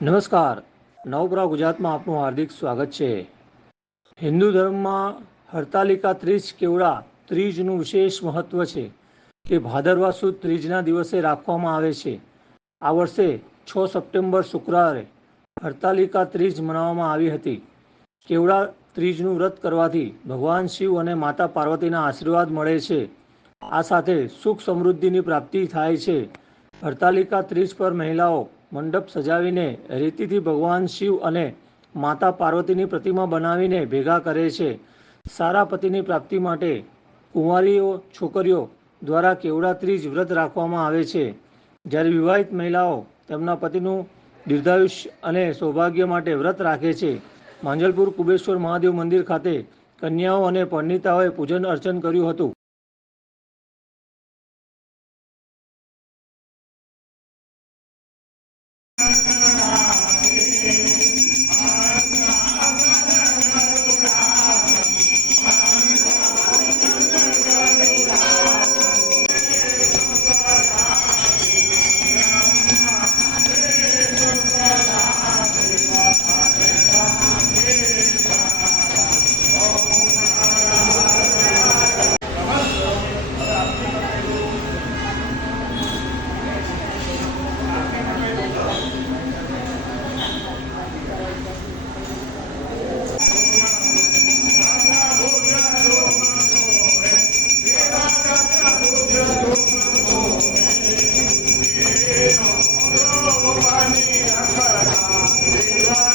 નમસ્કાર. નવપરા ગુજરાતમાં આપનું હાર્દિક સ્વાગત છે. હિન્દુ ધર્મમાં હરતાલિકા ત્રીજ કેવડા ત્રીજનું વિશેષ મહત્વ છે તે ભાદરવા સુદ ત્રીજના દિવસે રાખવામાં આવે છે. આ વર્ષે છ સપ્ટેમ્બર શુક્રવારે હરતાલિકા ત્રીજ મનાવવામાં આવી હતી. કેવડા ત્રીજનું વ્રત કરવાથી ભગવાન શિવ અને માતા પાર્વતીના આશીર્વાદ મળે છે. આ સાથે સુખ સમૃદ્ધિની પ્રાપ્તિ થાય છે. હરતાલિકા ત્રીજ પર મહિલાઓ મંડપ સજાવીને રીતિથી ભગવાન શિવ અને માતા પાર્વતીની પ્રતિમા બનાવીને ભેગા કરે છે. સારા પતિની પ્રાપ્તિ માટે કુંવારીઓ, છોકરીઓ દ્વારા કેવડા ત્રીજ વ્રત રાખવામાં આવે છે. જ્યારે વિવાહિત મહિલાઓ તેમના પતિનું દીર્ઘાયુષ્ય અને સૌભાગ્ય માટે વ્રત રાખે છે. માંજલપુર કુબેશ્વર મહાદેવ મંદિર ખાતે કન્યાઓ અને પરણિતાઓએ પૂજન અર્ચન કર્યું હતું. para acá,